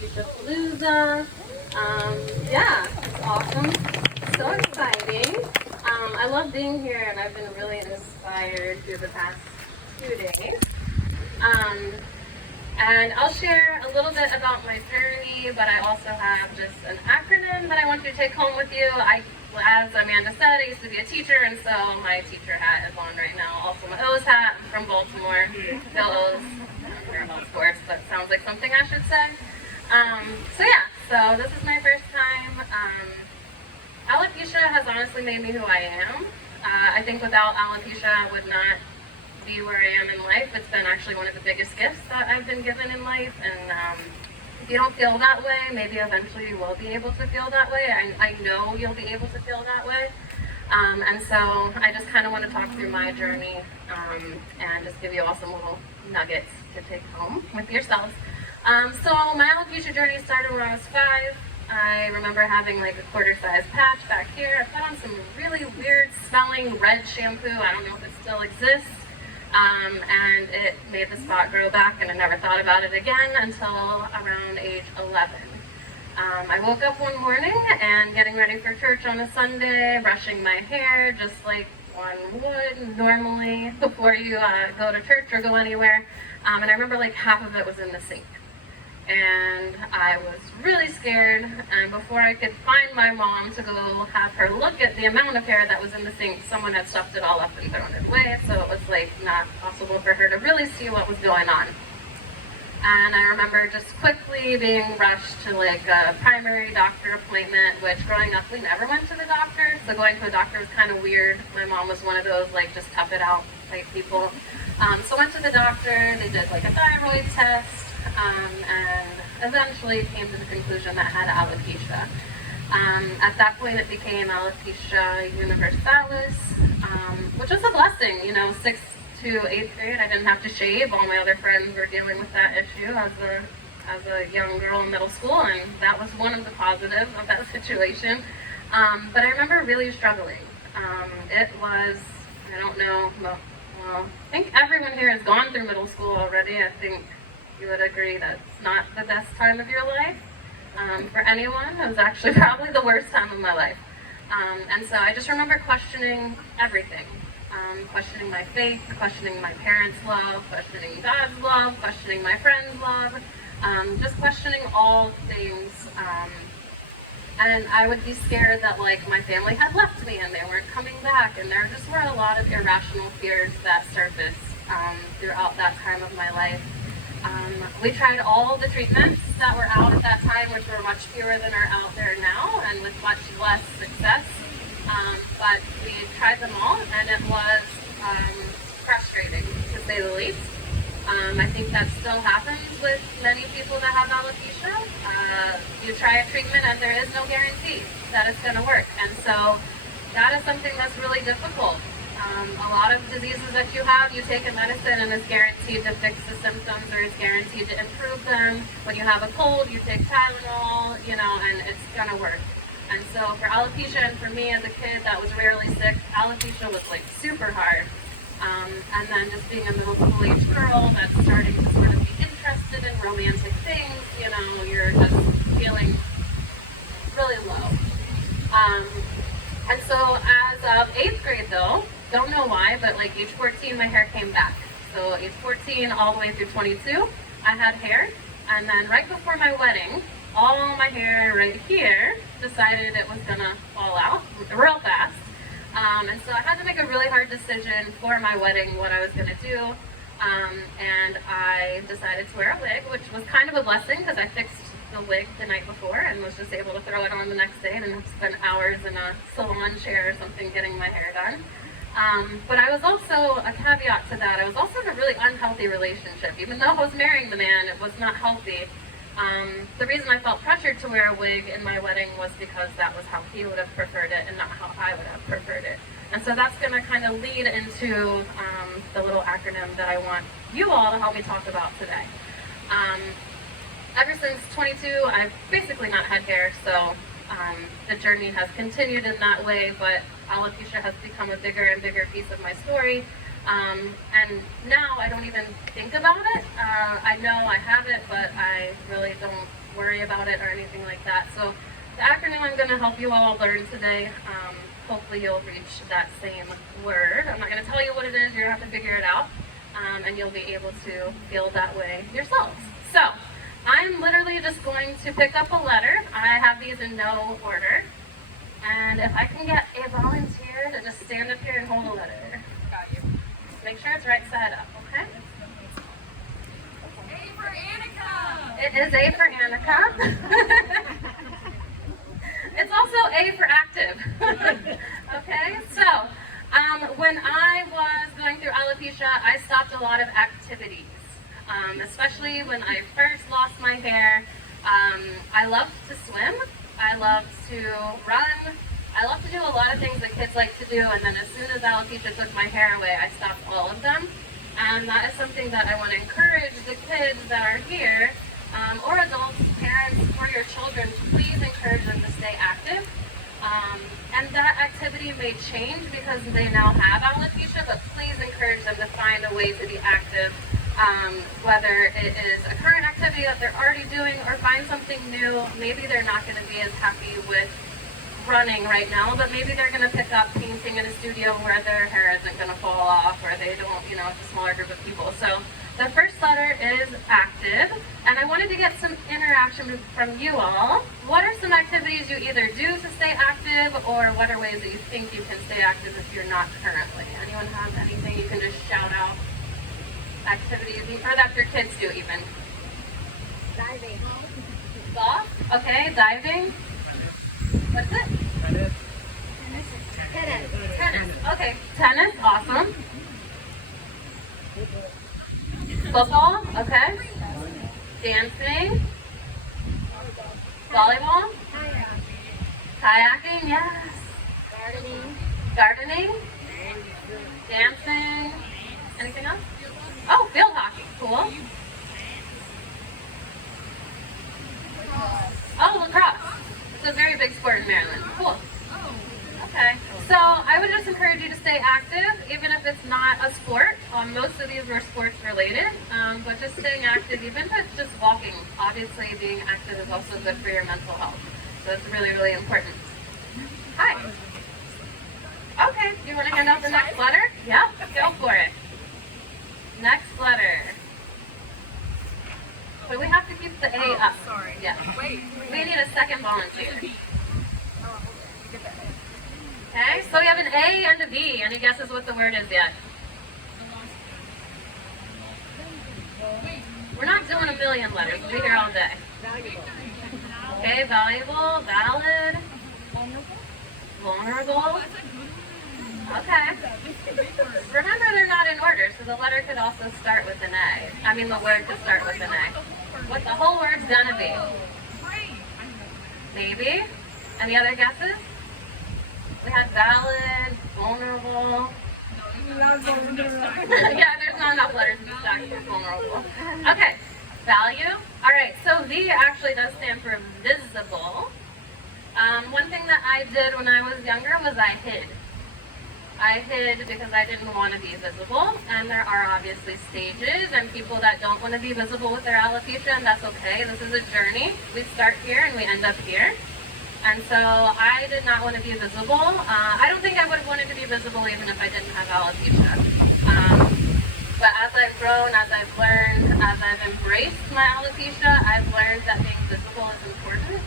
Alopeciapalooza. Yeah, it's awesome. So exciting. I love being here, and I've been really inspired through the past 2 days. Um, and I'll share a little bit about my journey, but I also have just an acronym that I want you to take home with you. As Amanda said, I used to be a teacher, and so my teacher hat is on right now. Also my O's hat. I'm from Baltimore. Go O's. I don't care about sports, but it sounds like something I should say. So this is my first time. Alopecia has honestly made me who I am. I think without alopecia, I would not be where I am in life. It's been actually one of the biggest gifts that I've been given in life, and if you don't feel that way, maybe eventually you will be able to feel that way. I know you'll be able to feel that way. And so I just kind of want to talk through my journey and just give you all some little nuggets to take home with yourselves. So my alopecia journey started when I was 5. I remember having like a quarter-size patch back here. I put on some really weird smelling red shampoo. I don't know if it still exists. And it made the spot grow back, and I never thought about it again until around age 11. I woke up one morning and getting ready for church on a Sunday, brushing my hair just like one would normally before you go to church or go anywhere. And I remember like half of it was in the sink. And I was really scared, and before I could find my mom to go have her look at the amount of hair that was in the sink, someone had stuffed it all up and thrown it away, so it was like not possible for her to really see what was going on. And I remember just quickly being rushed to like a primary doctor appointment, which growing up we never went to the doctor, so going to a doctor was kind of weird. My mom was one of those like just tough it out type people. So I went to the doctor, they did like a thyroid test, and eventually came to the conclusion that I had alopecia. At that point it became alopecia universalis, which was a blessing. You know, 6th to 8th grade I didn't have to shave. All my other friends were dealing with that issue as a young girl in middle school, and that was one of the positives of that situation. But I remember really struggling. It was, I don't know, well, I think everyone here has gone through middle school already. I think you would agree that's not the best time of your life. For anyone, it was actually probably the worst time of my life. And so I just remember questioning everything. Questioning my faith, questioning my parents' love, questioning God's love, questioning my friends' love, just questioning all things. And I would be scared that like my family had left me and they weren't coming back, and there just were a lot of irrational fears that surfaced throughout that time of my life. We tried all the treatments that were out at that time, which were much fewer than are out there now, and with much less success. But we tried them all, and it was frustrating, to say the least. I think that still happens with many people that have alopecia. You try a treatment, and there is no guarantee that it's going to work, and so that is something that's really difficult. A lot of diseases that you have, you take a medicine and it's guaranteed to fix the symptoms or it's guaranteed to improve them. When you have a cold, you take Tylenol, you know, and it's gonna work. And so for alopecia, and for me as a kid that was rarely sick, alopecia was like super hard. And then just being a middle school age girl that's starting to sort of be interested in romantic things, you know, you're just feeling really low. And so as of 8th grade though, don't know why, but like age 14 my hair came back. So age 14 all the way through 22, I had hair. And then right before my wedding, all my hair right here decided it was gonna fall out real fast. And so I had to make a really hard decision for my wedding what I was gonna do. And I decided to wear a wig, which was kind of a blessing because I fixed the wig the night before and was just able to throw it on the next day and then spend hours in a salon chair or something getting my hair done. But I was also, a caveat to that, I was also in a really unhealthy relationship. Even though I was marrying the man, it was not healthy. The reason I felt pressured to wear a wig in my wedding was because that was how he would have preferred it and not how I would have preferred it. And so that's going to kind of lead into the little acronym that I want you all to help me talk about today. Ever since 22, I've basically not had hair, so the journey has continued in that way, but alopecia has become a bigger and bigger piece of my story. And now I don't even think about it. I know I have it, but I really don't worry worry about it or anything like that. So the acronym I'm going to help you all learn today, hopefully you'll reach that same word. I'm not going to tell you what it is, you're going to have to figure it out, and you'll be able to feel that way yourselves. So I'm literally just going to pick up a letter. I have these in no order. And if I can get a volunteer to just stand up here and hold a letter. Got you. Make sure it's right side up, okay? A for Annika! It is A for Annika. It's also A for active. Okay, so when I was going through alopecia, I stopped a lot of activities. Especially when I first lost my hair. I loved to swim. I loved to run. I love to do a lot of things that kids like to do, and then as soon as alopecia took my hair away, I stopped all of them. And that is something that I want to encourage the kids that are here, or adults, parents, for your children, to please encourage them to stay active. And that activity may change because they now have alopecia, but please encourage them to find a way to be active, whether it is a current activity that they're already doing or find something new. Maybe they're not going to be as happy with running right now, but maybe they're going to pick up painting in a studio where their hair isn't going to fall off, or they don't, it's a smaller group of people. So the first letter is active, and I wanted to get some interaction from you all. What are some activities you either do to stay active, or what are ways that you think you can stay active if you're not currently? Anyone have anything you can just shout out? Activities, or that your kids do even? Diving. Golf? Okay, diving. What is it? Tennis. Tennis. Okay, tennis, awesome. Football, okay. Dancing. Volleyball. Kayaking, yes. Gardening. Gardening. Dancing. Anything else? Oh, field hockey, cool. Oh, lacrosse. It's a very big sport in Maryland. Cool. Okay. So I would just encourage you to stay active, even if it's not a sport. Most of these were sports related, but just staying active, even if it's just walking. Obviously, being active is also good for your mental health. So it's really, really important. Hi. Okay. You want to hand out the next letter? Yeah, go for it. Next letter. But we have to keep the A up. Sorry. Yeah. Wait. We need a second volunteer. Okay, so we have an A and a B. Any guesses what the word is yet? We're not doing a billion letters. We'll be here all day. Okay, valuable, valid, vulnerable. Okay. Remember, they're not in order, so the letter could also start with an A. I mean, the word could start with an A. What the whole word's gonna be? Maybe. Any other guesses? We had valid, vulnerable. Yeah, there's not enough letters to be stuck for vulnerable. Okay, value. All right, so V actually does stand for visible. One thing that I did when I was younger was I hid. I hid because I didn't want to be visible, and there are obviously stages and people that don't want to be visible with their alopecia, and that's okay. This is a journey. We start here and we end up here. And so I did not want to be visible. I don't think I would have wanted to be visible even if I didn't have alopecia. But as I've grown, as I've learned, as I've embraced my alopecia, I've learned that being visible is important,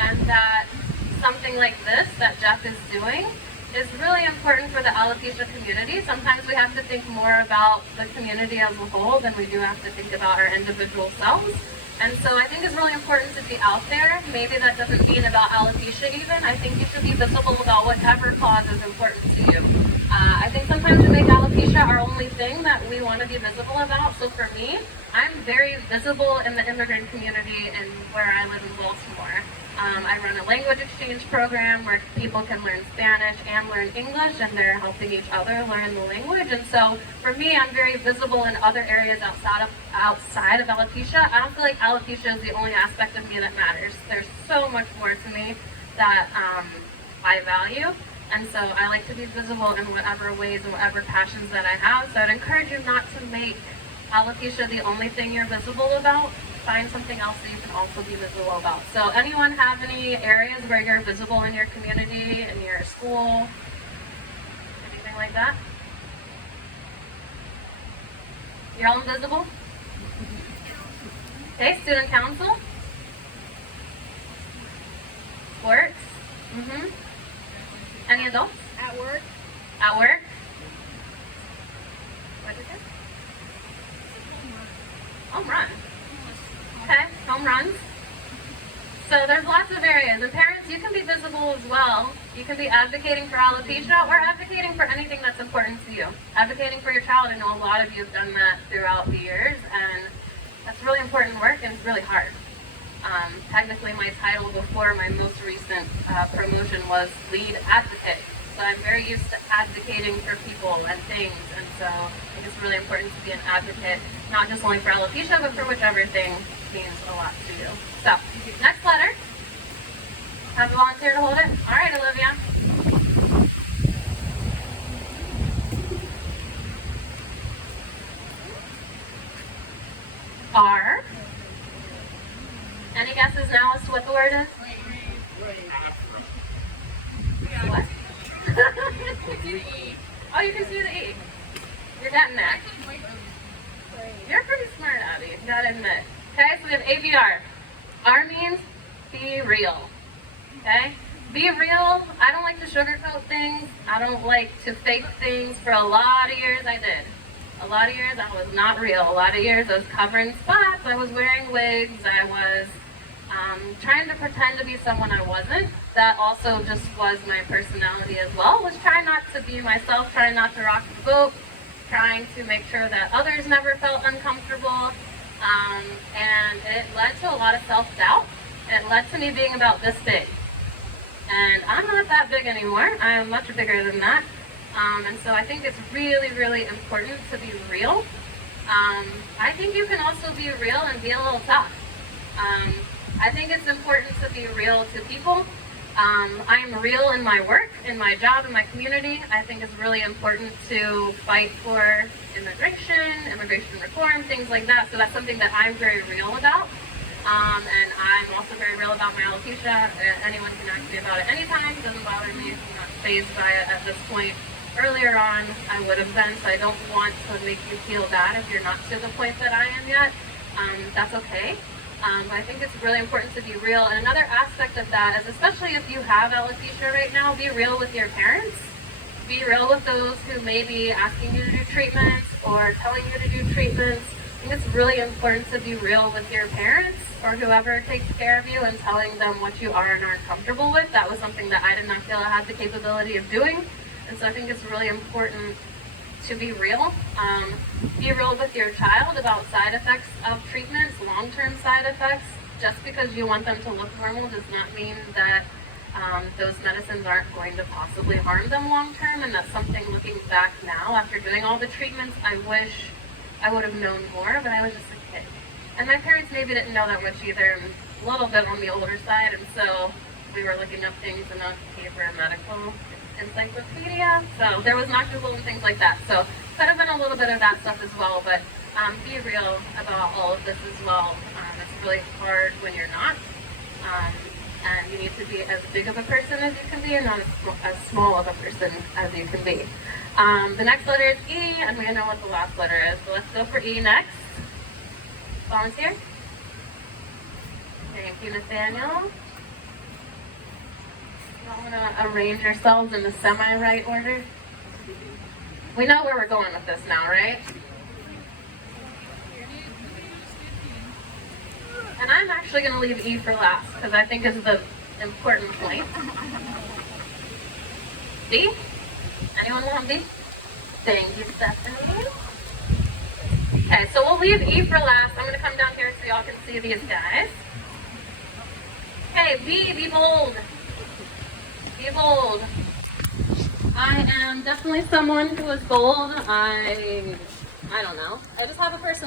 and that something like this that Jeff is doing is really important for the alopecia community. Sometimes we have to think more about the community as a whole than we do have to think about our individual selves. And so I think it's really important to be out there. Maybe that doesn't mean about alopecia even. I think you should be visible about whatever cause is important to you. I think sometimes we make alopecia our only thing that we want to be visible about. So for me, I'm very visible in the immigrant community and where I live in Baltimore. I run a language exchange program where people can learn Spanish and learn English, and they're helping each other learn the language. And so for me, I'm very visible in other areas outside of alopecia. I don't feel like alopecia is the only aspect of me that matters. There's so much more to me that I value. And so I like to be visible in whatever ways and whatever passions that I have. So I'd encourage you not to make alopecia the only thing you're visible about. find something else that you can also be visible about. So anyone have any areas where you're visible in your community, in your school, anything like that? You're all invisible? Okay, student council? Sports? Any adults? At work. At work? What is it? Home run. Okay, home runs. So there's lots of areas. And parents, you can be visible as well. You can be advocating for alopecia or advocating for anything that's important to you. Advocating for your child. I know a lot of you have done that throughout the years, and that's really important work, and it's really hard. Technically, my title before my most recent promotion was lead advocate. So I'm very used to advocating for people and things, and so I think it's really important to be an advocate, not just only for alopecia, but for whichever thing means a lot to you. So, next letter. Have a volunteer to hold it? All right, Olivia. R. Any guesses now as to what the word is? What? Oh, you can see the E. You're getting there. You're pretty smart, Abby. You gotta admit. Okay, so we have ABR. R means be real. Okay? Be real. I don't like to sugarcoat things. I don't like to fake things. For a lot of years, I did. A lot of years, I was not real. A lot of years, I was covering spots. I was wearing wigs. I was trying to pretend to be someone I wasn't. That also just was my personality as well, was trying not to be myself, trying not to rock the boat, trying to make sure that others never felt uncomfortable. And it led to a lot of self-doubt. It led to me being about this big. And I'm not that big anymore. I'm much bigger than that. And so I think it's really, really important to be real. I think you can also be real and be a little tough. I think it's important to be real to people. I'm real in my work, in my job, in my community. I think it's really important to fight for immigration reform, things like that. So that's something that I'm very real about. And I'm also very real about my alopecia. Anyone can ask me about it anytime. It doesn't bother me. I'm not fazed by it at this point. Earlier on, I would have been, so I don't want to make you feel bad if you're not to the point that I am yet. That's okay. I think it's really important to be real. And another aspect of that is, especially if you have alopecia right now, be real with your parents. Be real with those who may be asking you to do treatments or telling you to do treatments. I think it's really important to be real with your parents or whoever takes care of you and telling them what you are and aren't comfortable with. That was something that I did not feel I had the capability of doing. And so I think it's really important to be real. Be real with your child about side effects of treatments, long-term side effects. Just because you want them to look normal does not mean that those medicines aren't going to possibly harm them long-term. And that's something, looking back now, after doing all the treatments, I wish I would have known more, but I was just a kid. And my parents maybe didn't know that much either, a little bit on the older side, and so we were looking up things in a paper medical encyclopedia. So there was not Google and things like that. So could have been a little bit of that stuff as well, but be real about all of this as well. It's really hard when you're not. And you need to be as big of a person as you can be and not as small of a person as you can be. The next letter is E, and we know what the last letter is. So let's go for E next. Volunteer? Thank you, Nathaniel. You want to arrange yourselves in the semi-right order? We know where we're going with this now, right? And I'm actually going to leave E for last because I think it's the important point. D? Anyone want D? Thank you, Stephanie. Okay, so we'll leave E for last. I'm going to come down here so y'all can see these guys. Okay, B, be bold. Be bold. I am definitely someone who is bold. I don't know. I just have a person